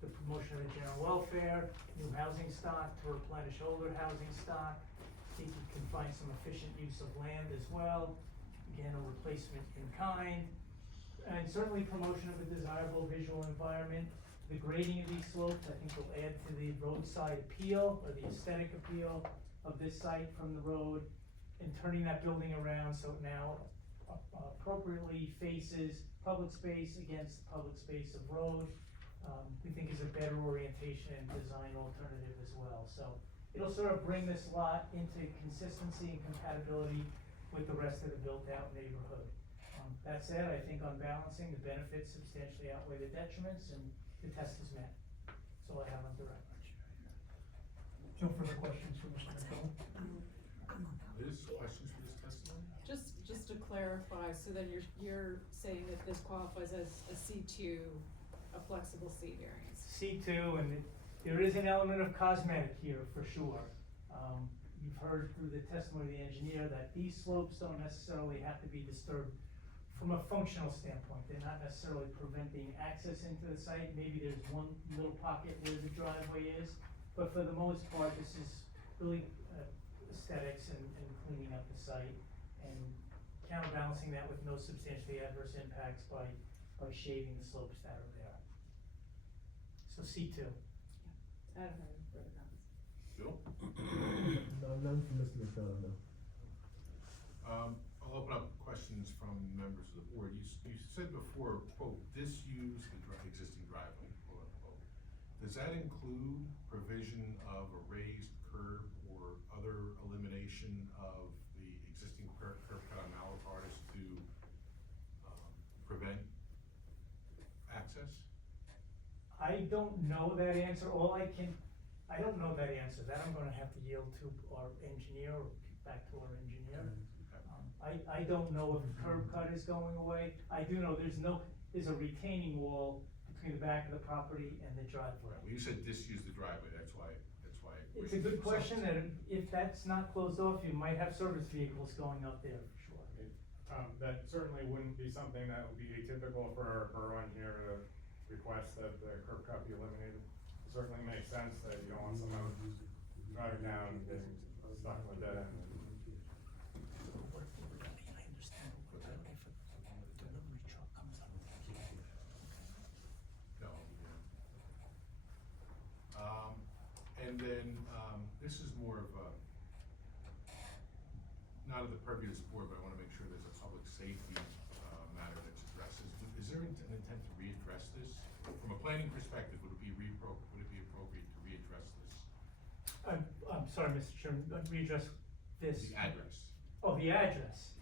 the promotion of the general welfare, new housing stock to replenish older housing stock. I think you can find some efficient use of land as well. Again, a replacement in kind. And certainly promotion of a desirable visual environment. The grading of these slopes, I think, will add to the roadside appeal or the aesthetic appeal of this site from the road, and turning that building around so it now appropriately faces public space against public space of road. We think is a better orientation and design alternative as well. So it'll sort of bring this lot into consistency and compatibility with the rest of the built out neighborhood. That said, I think on balancing, the benefits substantially outweigh the detriments, and the test is met. That's all I have on direct. No further questions for Mr. McDonald? Liz, questions for this testimony? Just to clarify, so then you're saying that this qualifies as a C2, a flexible C variance? C2, and there is an element of cosmetic here for sure. You've heard through the testimony of the engineer that these slopes don't necessarily have to be disturbed from a functional standpoint. They're not necessarily preventing access into the site. Maybe there's one little pocket where the driveway is, but for the most part, this is really aesthetics and cleaning up the site and counterbalancing that with no substantially adverse impacts by shaving the slopes that are there. So C2. I don't have any further comments. Bill? None from Mr. McDonough, no. I'll open up questions from members of the board. You said before, quote, disuse the existing driveway, quote unquote. Does that include provision of a raised curb or other elimination of the existing curb cut on Malapardis to prevent access? I don't know that answer. I don't know that answer. That I'm gonna have to yield to our engineer or back to our engineer. I don't know if the curb cut is going away. I do know there's a retaining wall between the back of the property and the driveway. Well, you said disuse the driveway, that's why. It's a good question, and if that's not closed off, you might have service vehicles going up there for sure. That certainly wouldn't be something that would be atypical for our engineer to request that the curb cut be eliminated. It certainly makes sense that you don't want someone driving down and getting stuck in a dead end. No, yeah. And then, this is more of a not of the purview of this board, but I wanna make sure there's a public safety, matter that's addressed. Is there an intent to readdress this? From a planning perspective, would it be appropriate to readdress this? I'm sorry, Mr. Chairman, readdress this. The address? Oh, the address.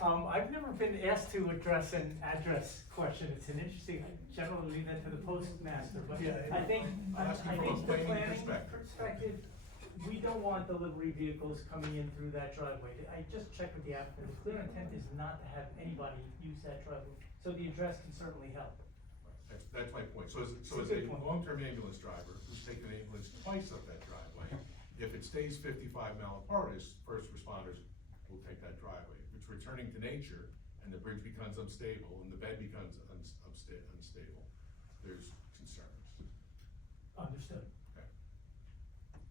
I've never been asked to address an address question. It's an interesting, I generally leave that to the postmaster, but Yeah, I think, I'm asking from a the planning planning perspective. perspective, we don't want delivery vehicles coming in through that driveway. I just checked with the applicant. The clear intent is not to have anybody use that driveway, so the address can certainly help. That's my point. So It's as a a good point. long-term ambulance driver who's taken an ambulance twice up that driveway, if it stays 55 Malapardis, first responders will take that driveway. If it's returning to nature and the bridge becomes unstable and the bed becomes unstable, there's concerns. Understood. Okay.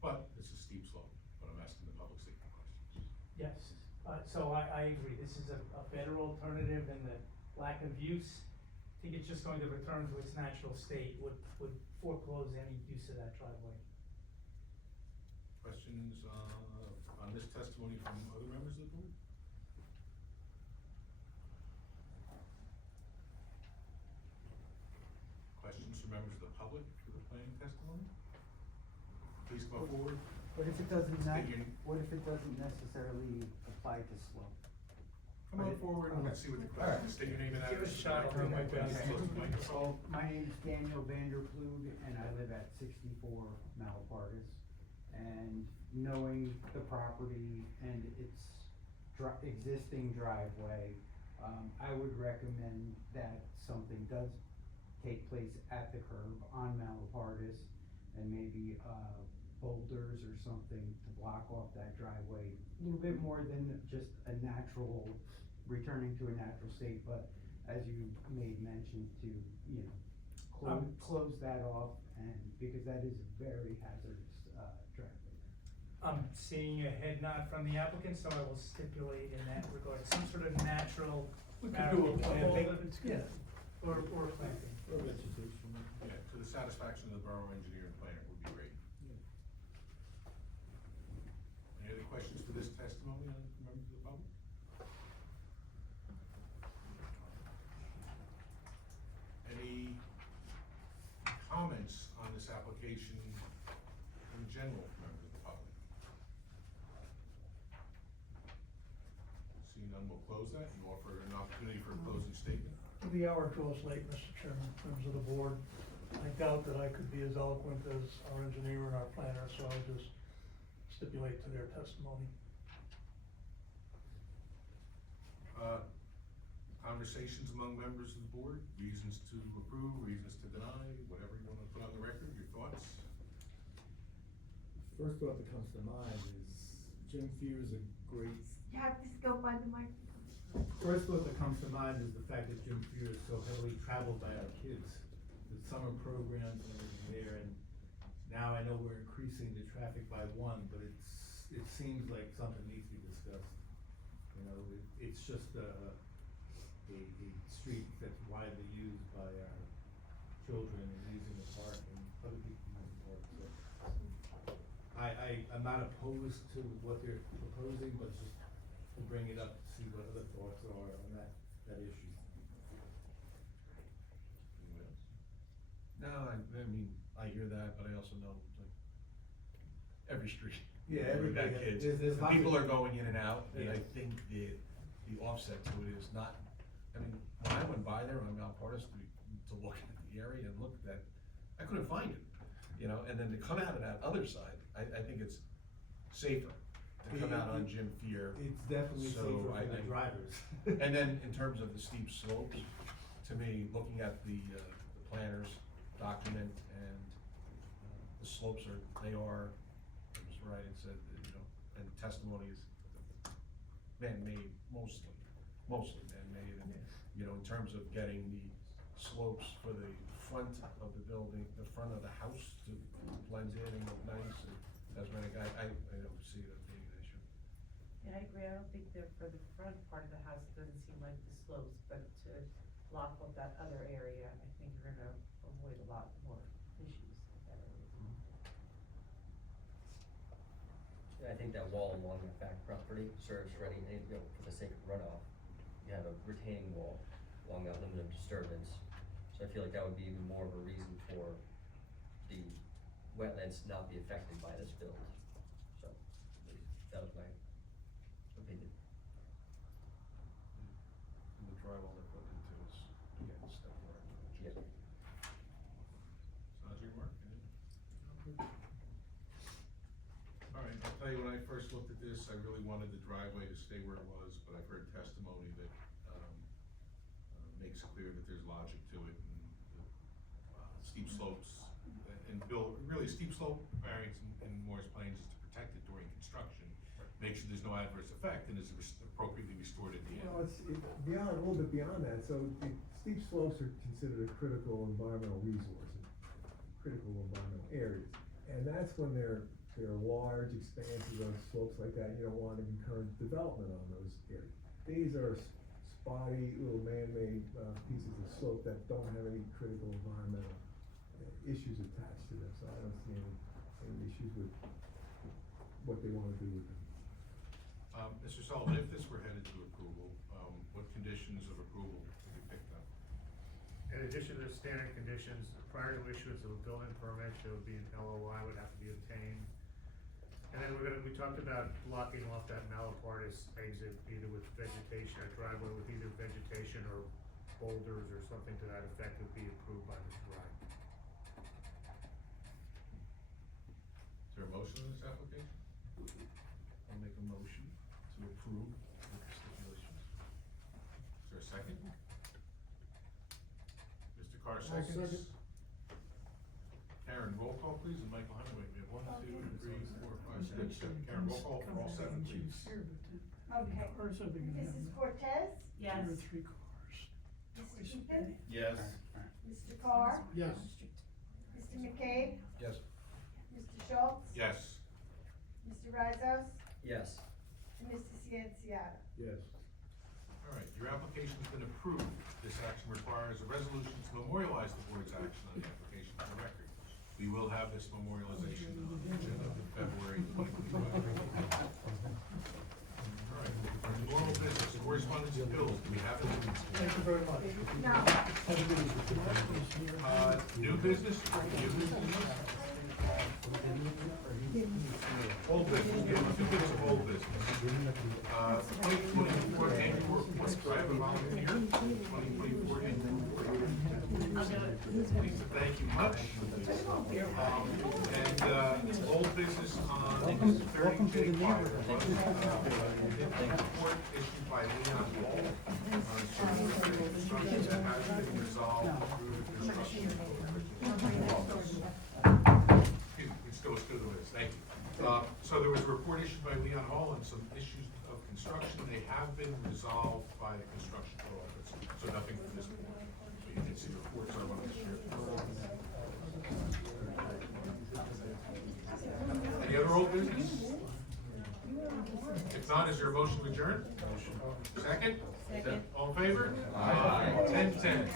But it's a steep slope, but I'm asking the public safety questions. Yes, so I agree. This is a better alternative than the lack of use. I think it's just going to return to its natural state, would foreclose any use of that driveway. Questions, on this testimony from other members of the board? Questions from members of the public for the planning testimony? Please come forward. What if it doesn't State your- what if it doesn't necessarily apply to slope? Come on forward and let's see what the question is. State your name and Give it a address. shot, I'll bring my best. Close the microphone. So, my name's Daniel Vanderplug, and I live at 64 Malapardis. And knowing the property and its existing driveway, I would recommend that something does take place at the curb on Malapardis, and maybe, boulders or something to block off that driveway. A little bit more than just a natural, returning to a natural state, but as you made mention to, close that off, and, because that is a very hazardous, driveway. I'm seeing a head nod from the applicant, so I will stipulate in that regard, some sort of natural. We could do a planting, Yeah, or planting. Or vegetation. Yeah, to the satisfaction of the borough engineer and planner would be great. Any other questions for this testimony on members of the public? Any comments on this application in general from members of the public? Seeing none, we'll close that and offer an opportunity for a closing statement. The hour draws late, Mr. Chairman, in terms of the board. I doubt that I could be as eloquent as our engineer and our planner, so I'll just stipulate to their testimony. Conversations among members of the board, reasons to approve, reasons to deny, whatever you wanna put on the record, your thoughts? First thought that comes to mind is Jim Fear's a great, You have to go by the microphone. first thought that comes to mind is the fact that Jim Fear is so heavily traveled by our kids. With summer programs and everything there, and now I know we're increasing the traffic by one, but it seems like something needs to be discussed. It's just a street that's widely used by our children and using the park and other people using the park, so. I'm not opposed to what they're proposing, but just to bring it up to see what other thoughts are on that issue. Anyone else? No, I mean, I hear that, but I also know, like, every street. Yeah, everybody got has- kids. there's And lots people of- are going in and out, and I Yeah. think the offset to it is not, I mean, when I went by there on Malapardis to look at the area and look at, I couldn't find it, and then to come out of that other side, I think it's safer to come out on Jim Fear. It's definitely So safer I- for the I- drivers. And then in terms of the steep slopes, to me, looking at the planner's document and the slopes it was right, it said, and testimony is man-made mostly man-made, and, in terms of getting the slopes for the front of the building, the front of the house to blend in and look nice, and that's when I don't see it as being an issue. Yeah, I agree, I don't think they're for the front part of the house, it doesn't seem like the slopes, but to block off that other area, I think you're gonna avoid a lot more issues with that area. Yeah, I think that wall along the back property serves for any, you know, for the sake of runoff. You have a retaining wall along that limit of disturbance. So I feel like that would be even more of a reason for the wetlands to not be affected by this build. So, that was my opinion. And the drywall they're putting into is, again, step in the right direction. Yeah. Sanjay, Mark, anything? All right, I'll tell you, when I first looked at this, I really wanted the driveway to stay where it was, but I've heard testimony that, makes clear that there's logic to it, and steep slopes, and Bill, really, steep slope variance in Morris Plains is to protect it during construction, make sure there's no adverse effect, and is appropriately restored at the end. Well, it's beyond, a little bit beyond that, so steep slopes are considered a critical environmental resource, critical environmental areas. And that's when they're large expanses of slopes like that, you don't want to encourage development on those areas. These are spotty little man-made pieces of slope that don't have any critical environmental issues attached to them, so I don't see any issues with what they wanna do with them. Mr. Sullivan, if this were headed to approval, what conditions of approval would be picked up? In addition to the standard conditions, prior to issuance of a building permit, there would be an LOI would have to be obtained. And then we talked about blocking off that Malapardis exit either with vegetation, or driveway with either vegetation or boulders or something to that effect would be approved by Mr. Wright. Is there a motion on this application? I'll make a motion to approve with the stipulations. Is there a second? Mr. Carr Second. seconds. Karen, roll call please, and Michael Hunaway, we have 1, 2, 3, 4, 5, 6, 7. Karen, roll call for all 7, please. Okay, Mrs. Cortez? Yes. Mr. Ethan? Yes. Mr. Carr? Yes. Mr. McCabe? Yes. Mr. Schultz? Yes. Mr. Rizos? Yes. And Mr. Cianciata? Yes. All right, your application's been approved. This action requires a resolution to memorialize the board's action on the application for the record. We will have this memorialization on the agenda for February 2025. All right, normal business, correspondence and bills, do we have any? Thank you very much. No. New business? New business? Old business, we have 2 bits of old business. 2024 annual report, do I have a volunteer? 2024 annual report. Lisa, thank you much. And, old business on 30J5, report issued by Leon Wall on certain construction that has been resolved through the construction. Let's go to the list, thank you. So there was a report issued by Leon Hall on some issues of construction. They have been resolved by the construction office, so nothing from this board. So you can see the reports are on the share. Any other old business? If not, is there a motion to adjourn? Second? All in favor? Aye. 10:10.